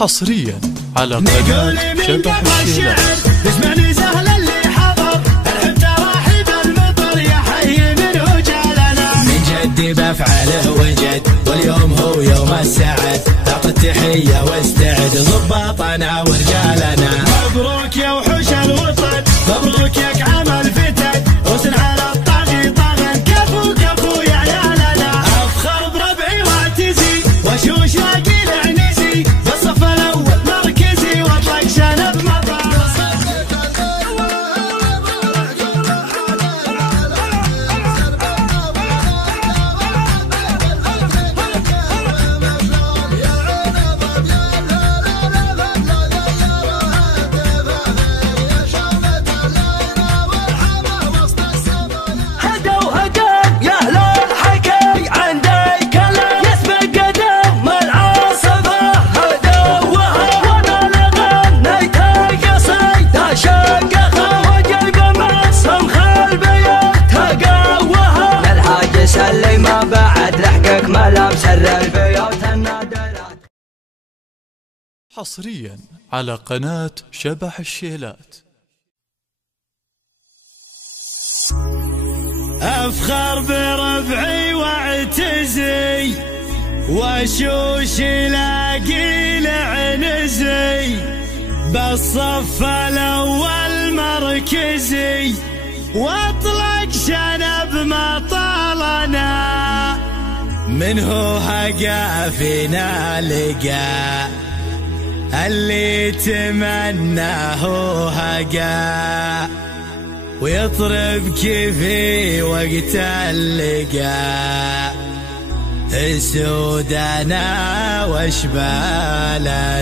حصريا على قناة شبح الشيلات. اسمعني سهل اللي حضر الحب تراحب المطر يا حي من وجالنا من جدي بفعله وجد واليوم هو يوم السعد اعطي التحية واستعد ضباطنا ورجالنا مبروك يا وحوش الوطن مبروك يا عمل فتن وسن على الطاغي طاغن كفو كفو يا عيالنا افخر بربعي واعتزي وشوش لاقي العنزي بالصف الاول مركزي واطلق شنب مطر حصريا على قناة شبح الشيلات. افخر بربعي واعتزي وشوش لاقي العنزي بالصف الاول مركزي واطلق شنب مطالنا منه هقا فينا لقى اللي تمناه هقا ويطرب كيفي وقت اللقا السودانا واشبالنا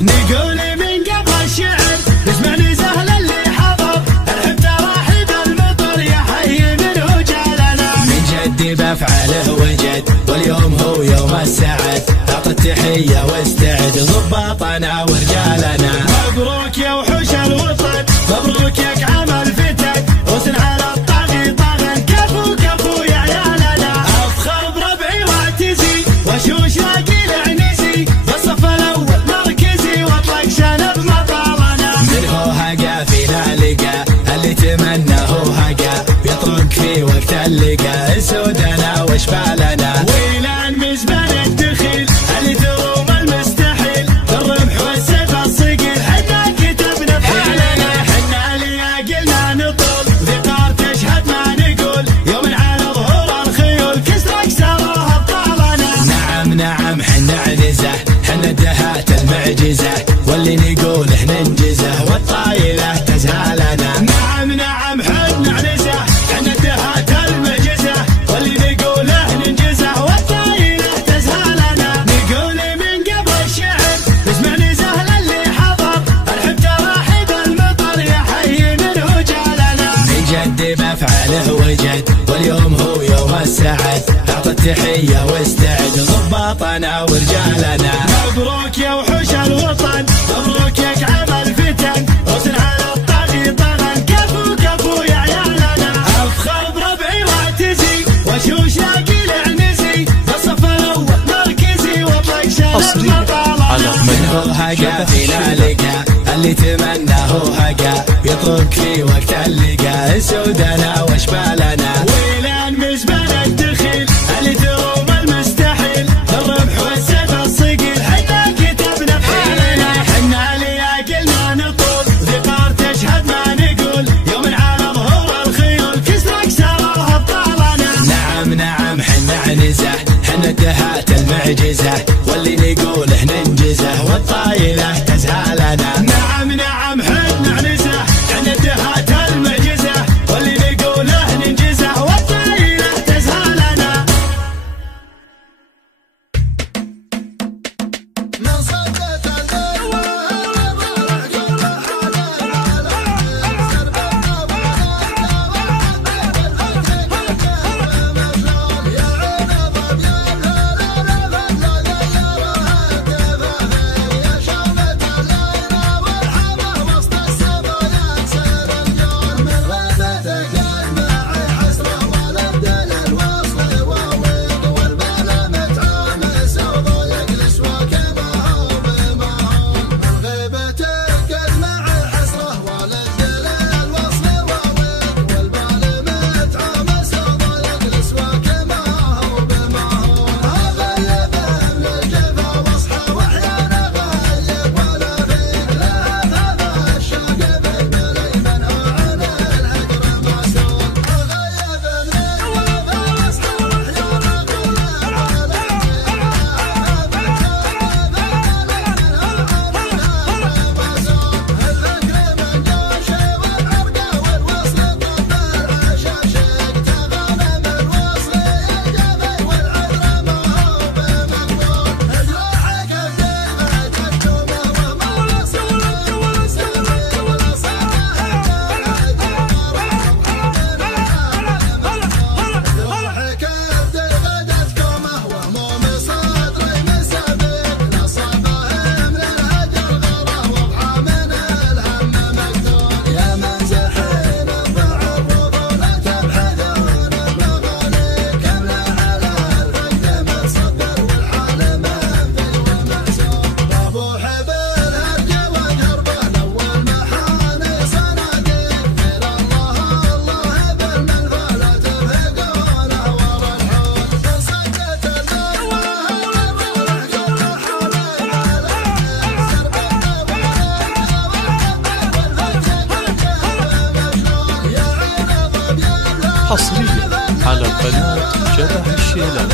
نقول من قبل الشعر اسمعني سهل اللي حضر الحب تراحب المطر يا حي من وجالنا من جدي بفعله وجد واليوم هو يوم السعد اعطي التحية واستعد ضباطنا ورجالنا مبروك يا وحوش الوطن مبروك يا عمل فتن وسن على الطاغي طاغن كفو كفو يا عيالنا افخر بربعي واعتزي وشوش لاقي العنزي بالصف الاول مركزي واطلق شنب مطالنا منه هقا فينا لقى اللي تمناه هقا بيطرق في وقت اللقا السودانا واشبالنا ويلان مزبان الدخيل اللي تروم المستحيل الربح والسيف الصقيل حنا كتبنا بحالنا حنا لياقلنا نطول ذكار تشهد ما نقول يوم على ظهور الخيول كسر اكسرها بطالنا نعم نعم حنا عنزه حنا الدهات المعجزه واللي نقوله ننجزه والطايله تزهالنا نعم نعم حنا عنزه حنا الدهات المعجزه واللي نقوله ننجزه والطايله تزهالنا نقول من قبل الشعر اسمعني سهل اللي حضر الحب تراحب المطر يا حي من وجالنا من جدي بفعله وجد واليوم هو يوم السعد اعطي التحية واستعد ضباطنا ورجالنا مبروك يا وحوش الوطن مبروك يا عمل فتن وسن على الطاغي طغن كفو كفو يا عيالنا افخر بربعي واعتزي وشوش لاقي العنزي بالصف الاول مركزي واطلق شنب مطالنا منه هقا فينا لقى اللي تمناه هقا يطرق في وقت اللقا السودانا واشبالنا ويلان مزبان الدخيل اللي تروم المستحيل الربح والسيف الصقيل حنا كتبنا بحالنا حنا لياقلنا نطول ذكار تشهد ما نقول يوم على ظهور الخيول كسر اكسرها بطالنا نعم نعم حنا عنزه حنا الدهات المعجزه واللي نقوله ننجزه والطايله تزهالنا نعم نعم حنا عنزه حنا الدهات المعجزه واللي نقوله ننجزه والطايله تزهالنا قناة شبح الشيلات.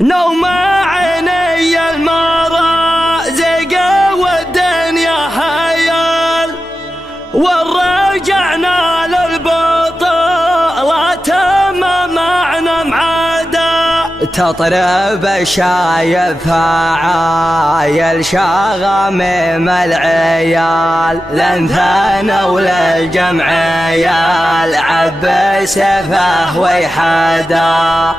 نوم عيني المرازق والدنيا حيال، ورجعنا للبطولة ما معنا معدا. تطرب شايف عايل شغمم العيال، لنثنا وللجمعيال عب سفه ويحدا.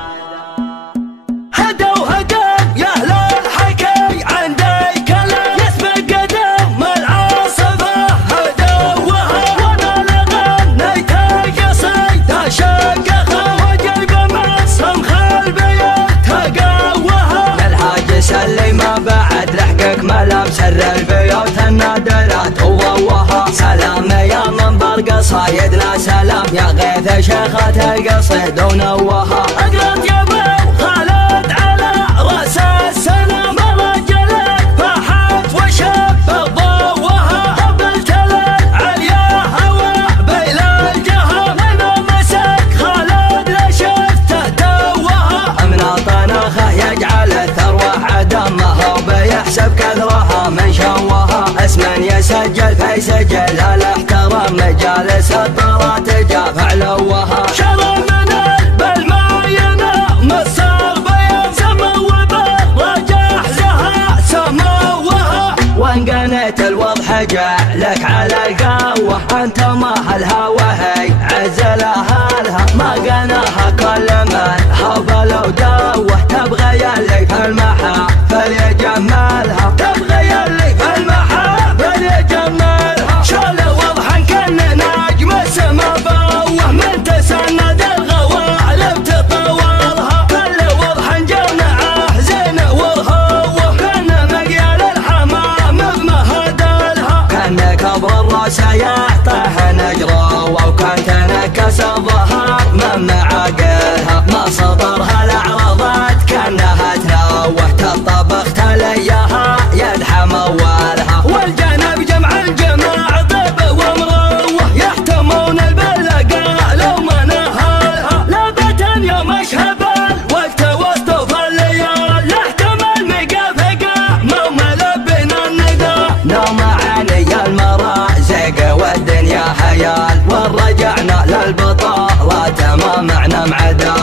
ملامس البيوت النادرات وضوها. سلام يا منبر قصايدنا سلام، يا غيث شيخة القصيد ونوها. اقرط يا ابو خالد على راس السلام، رجلك فحت وشب ضوها. قبلت العليا هوى بين الجهه، من مسك خالد لشفته توها. من طناخه يجعل الثروه عدمها، وبيحسب كثرها من شوها. اسما يسجل فيسجل الاحترام، مجالس الطرات جاف علوها. شرى من بالماينه مصر بيان، سمو بالرجاح زها سموها. وان قنيت الوضح جعلك على القهوه، انت ما الهوى هي عزلها لها. ما قناها كل من هبل ودوه، تبغى يلي في المحافل يجملها. تبغى يلي في المحافل يجملها. شال وضحا كان نجم السما بوه، من تسند الغوالب تطولها. كل وضحا جمعه زين وهوه، كان مقيال الحمام بمهدلها. كان كبر الراس يحطح نجروه، وكان تنكس الظهر من معاقلها. ما سطرها الاعراضات كانها تنوه، تطبخت ليها يدحم اولها. والجنب جمع الجماع طيب ومروه، يحتمون البلقاء لو ما نهالها. لابت يوم اشهبل والتوسط في الليال، لاحتمل مقافقه مو ملبنا الندى. نوم عيني المرازق والدنيا حيال، ورجعنا للبطولة ما معنا معدا.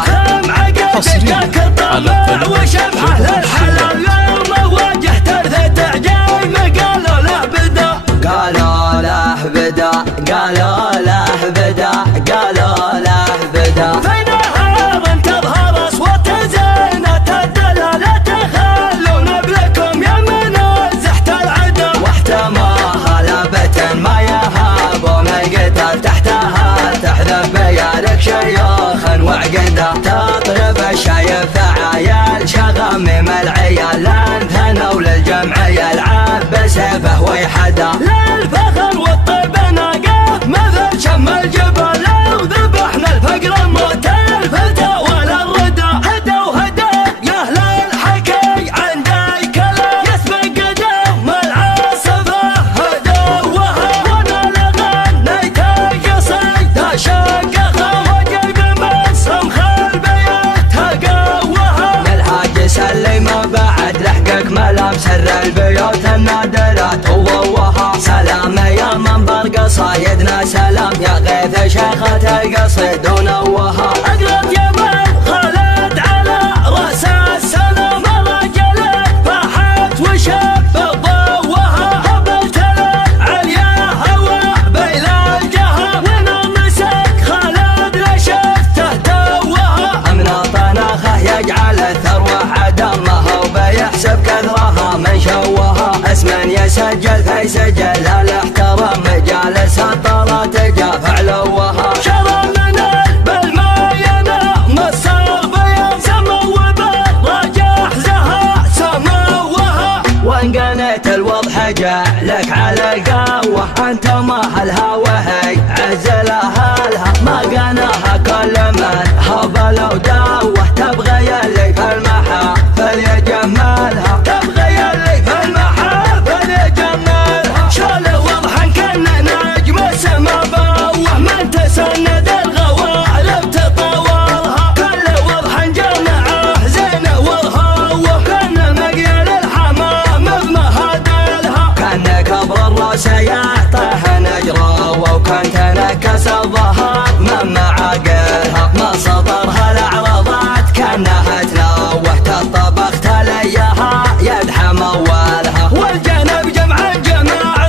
حصريا على قناة وشبحه للحلال، يوم واجهت ارثة عجايب قالوا له بدا. قالوا له بدا، قالوا له بدا، قالوا له بدا. في نهار تظهر اصوات زينة الدلالة، تخلون بلكم يا من زحت العدا. واحتماها لابة ما يهابوا من القتال، تحتها تحذف بيارك شيوخ وعقدا. تطرب الشايف عيال العيال شغامم العيال لانثنوا للجمعية العاب بسيفه ويحدا للفخر والطيب ناقه مثل شم الجبل لو ذبحنا الفقر موت الفتى ولا الردى هدى وهدى يا اهل الحكي عندي كلام يسبق قدم العاصفه هدوها وانا لغنيت قصيد شقها وجيب مسهم خلبيتها قوها للحاج سلم بعد لحقك ملام سر البيوت النادرات وضوها سلام يا منبر قصايدنا سلام يا غيث شيخة القصيد ونوها اقرب جبل خالد على راس السلام رجلك فاحت وشب ضوها هبلت العليا هوى بين الجهر ونمسك خالد لشفته دوها امن طناخه يجعل الثروه عدمها وبيحسب كثرها من شوها اسما يسجل في سجل الاحترام مجالس الطلات جاف علوها شرى من بالماينة مصر بيض سمو بالرجاح زها سموها وانقنيت الوضح جعلك على القهوة انت ما اهلها وهي عزل اهلها ما قناها كل من هبل وداوه تبغى يلي في المحافل يجملها تبغى يلي في المحافل يجملها شال وضحا كنا نجم السما بوه من تسند الغوالب تطورها كل وضحا جمعه زين وهوه كان مقيل الحمام بمهدلها كان كبر الراس يعطيه نجره وكان تنكس الظهر من معاقلها ما سطرها الاعراضات كانها تنوه تطبخ تليها يدحم اولها والجنب جمع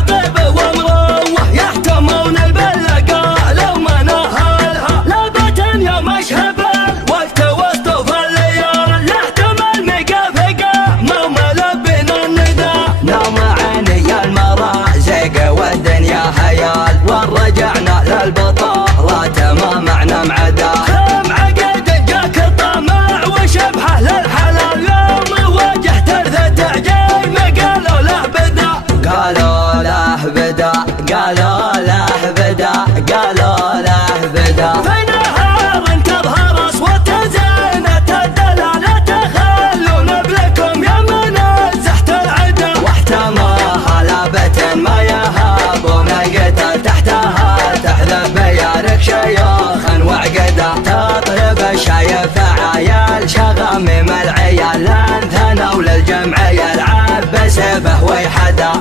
طيب ومروه يحتمون البلقاء لو ما نهلها لابد يوم اشهب الوقت وسط الليال لاحتمل مقافقه مو ملبنا الندى نوم عيني المرازق والدنيا هيال ورجعنا للبطولات ما معنا معدا خم عقد جاك الطمع وشبحه للحلال يوم واجهت ارثة عجيب قالوا له بدا قالوا له بدا قالوا له بدا قالوا له بدا في نهار تظهر اصوات زينة الدلالة تخلون بلكم يا منزحت العدا واحتماها لابة ما يهابون القتل تحتها تحذف بيارك شيوخا وعقدا تطرب الشايف عيال شغامم العيال لانثنوا للجمعية العاب بسيفه ويحدا